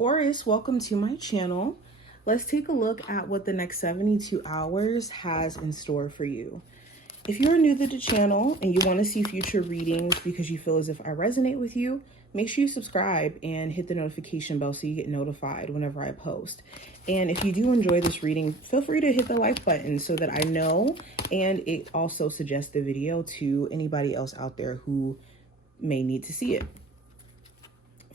Taurus, welcome to my channel. Let's take a look at what the next 72 hours has in store for you. If you're new to the channel and you want to see future readings because you feel as if I resonate with you, make sure you subscribe and hit the notification bell so you get notified whenever I post. And if you do enjoy this reading, feel free to hit the like button so that I know, and it also suggests the video to anybody else out there who may need to see it.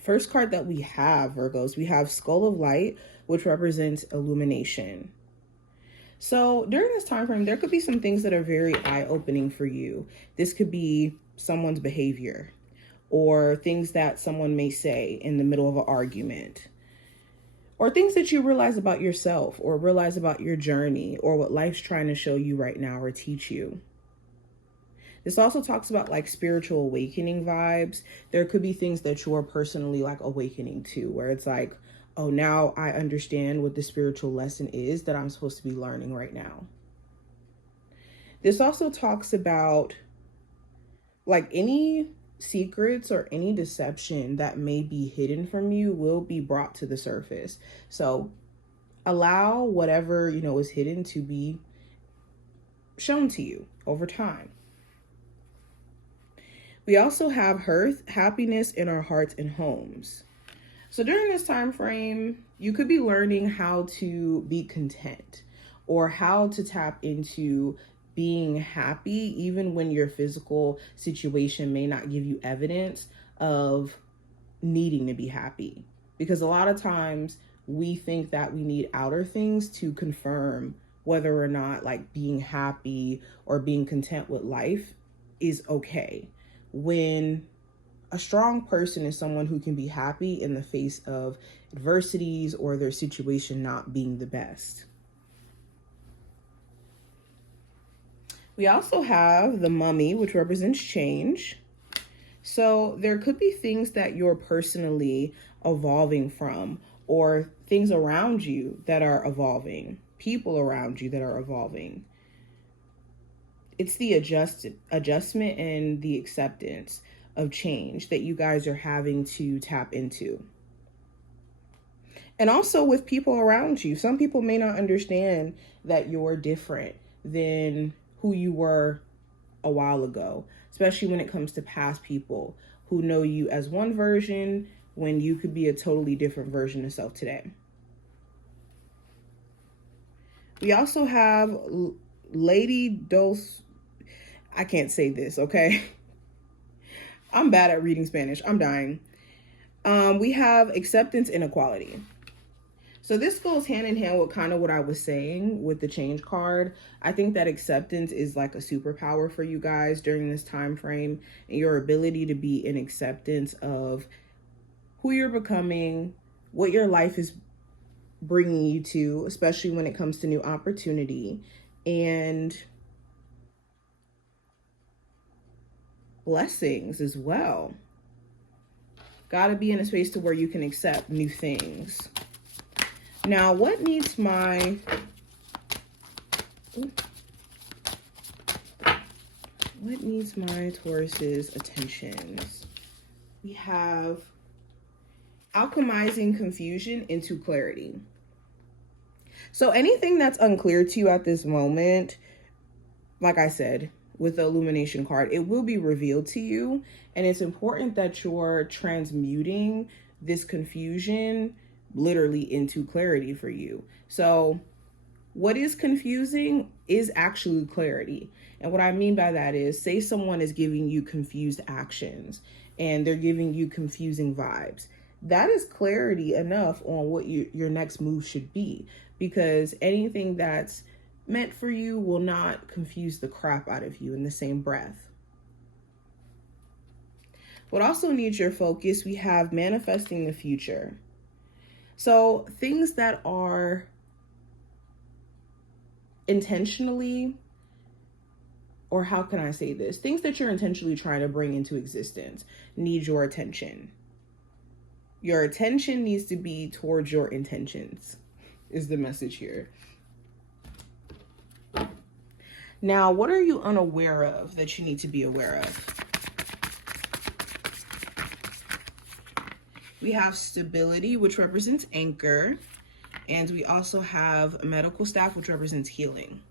First card that we have, Virgos, we have Skull of Light, which represents illumination. So during this time frame, there could be some things that are very eye-opening for you. This could be someone's behavior or things that someone may say in the middle of an argument, or things that you realize about yourself or realize about your journey or what life's trying to show you right now or teach you. This also talks about like spiritual awakening vibes. There could be things that you're personally like awakening to, where it's like, oh, now I understand what the spiritual lesson is that I'm supposed to be learning right now. This also talks about like any secrets or any deception that may be hidden from you will be brought to the surface. So allow whatever, is hidden to be shown to you over time. We also have hearth, happiness in our hearts and homes. So during this time frame, you could be learning how to be content or how to tap into being happy, even when your physical situation may not give you evidence of needing to be happy. Because a lot of times we think that we need outer things to confirm whether or not like being happy or being content with life is okay. When a strong person is someone who can be happy in the face of adversities or their situation not being the best. We also have the Mummy, which represents change. So there could be things that you're personally evolving from, or things around you that are evolving, people around you that are evolving. It's the adjustment and the acceptance of change that you guys are having to tap into. And also with people around you, some people may not understand that you're different than who you were a while ago, especially when it comes to past people who know you as one version when you could be a totally different version of self today. We also have Lady Dos. I can't say this, okay? I'm bad at reading Spanish. I'm dying. We have acceptance inequality. So this goes hand in hand with kind of what I was saying with the change card. I think that acceptance is like a superpower for you guys during this time frame, and your ability to be in acceptance of who you're becoming, what your life is bringing you to, especially when it comes to new opportunity, and blessings as well. Got to be in a space to where you can accept new things. Now, what needs my Taurus's attentions? We have alchemizing confusion into clarity. So anything that's unclear to you at this moment, like I said, with the illumination card, it will be revealed to you. And it's important that you're transmuting this confusion literally into clarity for you. So what is confusing is actually clarity. And what I mean by that is, say someone is giving you confused actions and they're giving you confusing vibes. That is clarity enough on what your next move should be, because anything that's meant for you will not confuse the crap out of you in the same breath. What also needs your focus, we have manifesting the future. So things that are intentionally, or how can I say this? Things that you're intentionally trying to bring into existence need your attention. Your attention needs to be towards your intentions, is the message here. Now, what are you unaware of that you need to be aware of? We have stability, which represents anchor. And we also have medical staff, which represents healing.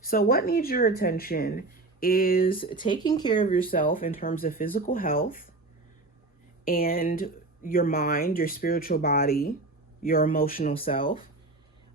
So what needs your attention is taking care of yourself in terms of physical health and your mind, your spiritual body, your emotional self,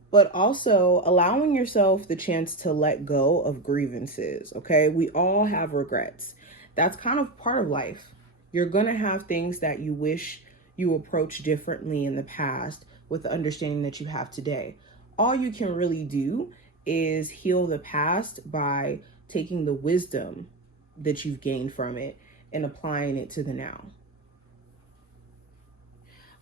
but also allowing yourself the chance to let go of grievances, okay? We all have regrets. That's kind of part of life. You're gonna have things that you wish you approached differently in the past with the understanding that you have today. All you can really do is heal the past by taking the wisdom that you've gained from it and applying it to the now.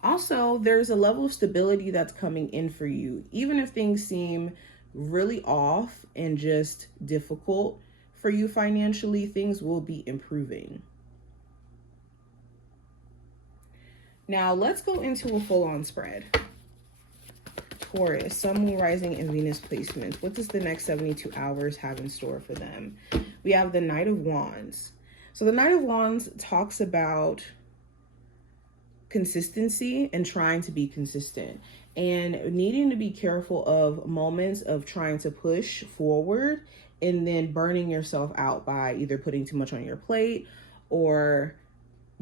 Also, there's a level of stability that's coming in for you. Even if things seem really off and just difficult for you financially, things will be improving. Now, let's go into a full-on spread. Taurus, Sun, Moon, Rising, and Venus placements. What does the next 72 hours have in store for them? We have the Knight of Wands. So the Knight of Wands talks about consistency and trying to be consistent and needing to be careful of moments of trying to push forward and then burning yourself out by either putting too much on your plate or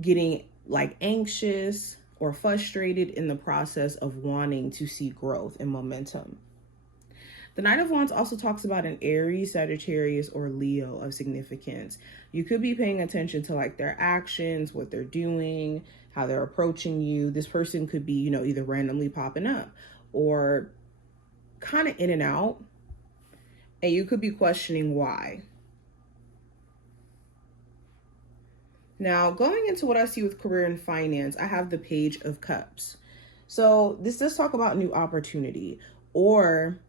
getting like anxious or frustrated in the process of wanting to see growth and momentum. The Knight of Wands also talks about an Aries, Sagittarius, or Leo of significance. You could be paying attention to like their actions, what they're doing, how they're approaching you. This person could be, either randomly popping up or kind of in and out. And you could be questioning why. Now, going into what I see with career and finance, I have the Page of Cups. So this does talk about new opportunity or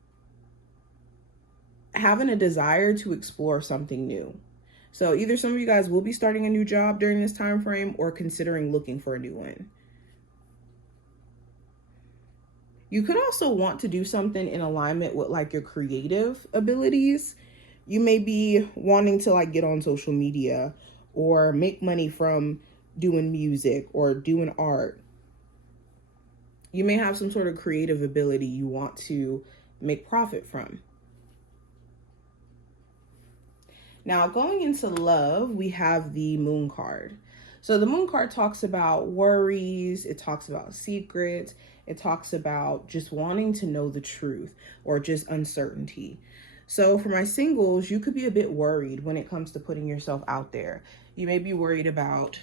having a desire to explore something new. So either some of you guys will be starting a new job during this time frame or considering looking for a new one. You could also want to do something in alignment with like your creative abilities. You may be wanting to like get on social media or make money from doing music or doing art. You may have some sort of creative ability you want to make profit from. Now, going into love, we have the Moon card. So the Moon card talks about worries. It talks about secrets. It talks about just wanting to know the truth or just uncertainty. So for my singles, you could be a bit worried when it comes to putting yourself out there. You may be worried about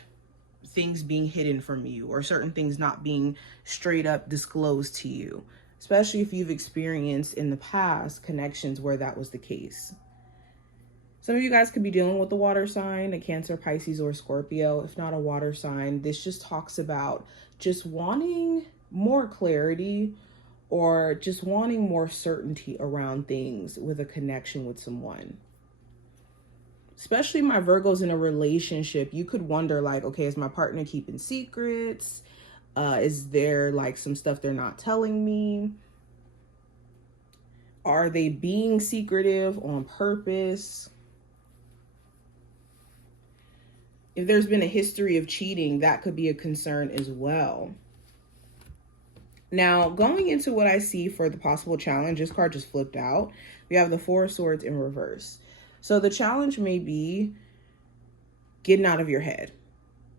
things being hidden from you or certain things not being straight up disclosed to you, especially if you've experienced in the past connections where that was the case. Some of you guys could be dealing with the water sign, a Cancer, Pisces, or Scorpio. If not a water sign, this just talks about just wanting more clarity or just wanting more certainty around things with a connection with someone. Especially my Virgos in a relationship, you could wonder like, okay, is my partner keeping secrets? Is there like some stuff they're not telling me? Are they being secretive on purpose? If there's been a history of cheating, that could be a concern as well. Now, going into what I see for the possible challenge, this card just flipped out. We have the Four of Swords in reverse. So the challenge may be getting out of your head.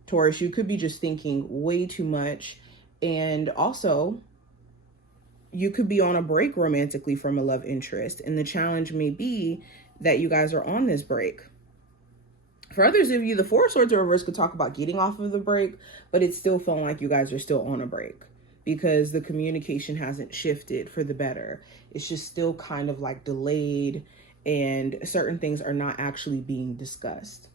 Taurus, you could be just thinking way too much. And also, you could be on a break romantically from a love interest. And the challenge may be that you guys are on this break. For others of you, the Four of Swords in reverse could talk about getting off of the break, but it's still feeling like you guys are still on a break because the communication hasn't shifted for the better. It's just still kind of like delayed and certain things are not actually being discussed.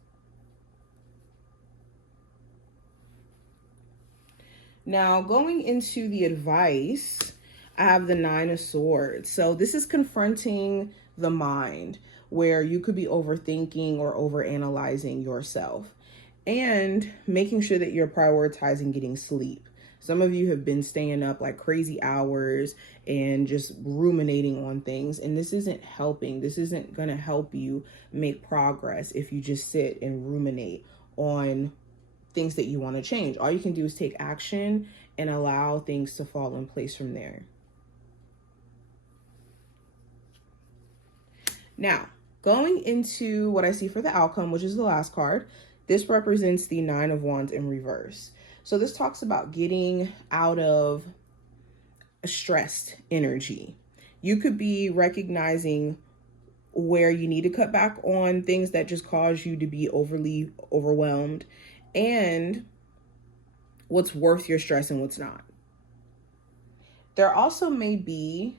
Now, going into the advice, I have the Nine of Swords. So this is confronting the mind, where you could be overthinking or overanalyzing yourself and making sure that you're prioritizing getting sleep. Some of you have been staying up like crazy hours and just ruminating on things. And this isn't helping. This isn't going to help you make progress if you just sit and ruminate on things that you want to change. All you can do is take action and allow things to fall in place from there. Now, going into what I see for the outcome, which is the last card, this represents the Nine of Wands in reverse. So this talks about getting out of a stressed energy. You could be recognizing where you need to cut back on things that just cause you to be overly overwhelmed, and what's worth your stress and what's not. There also may be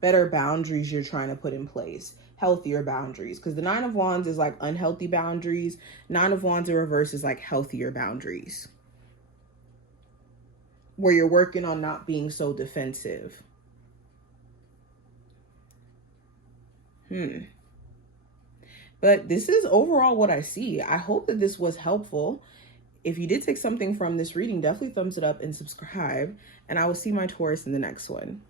better boundaries you're trying to put in place, healthier boundaries, because the Nine of Wands is like unhealthy boundaries. Nine of Wands in reverse is like healthier boundaries, where you're working on not being so defensive. But this is overall what I see. I hope that this was helpful. If you did take something from this reading, definitely thumbs it up and subscribe. And I will see my Taurus in the next one.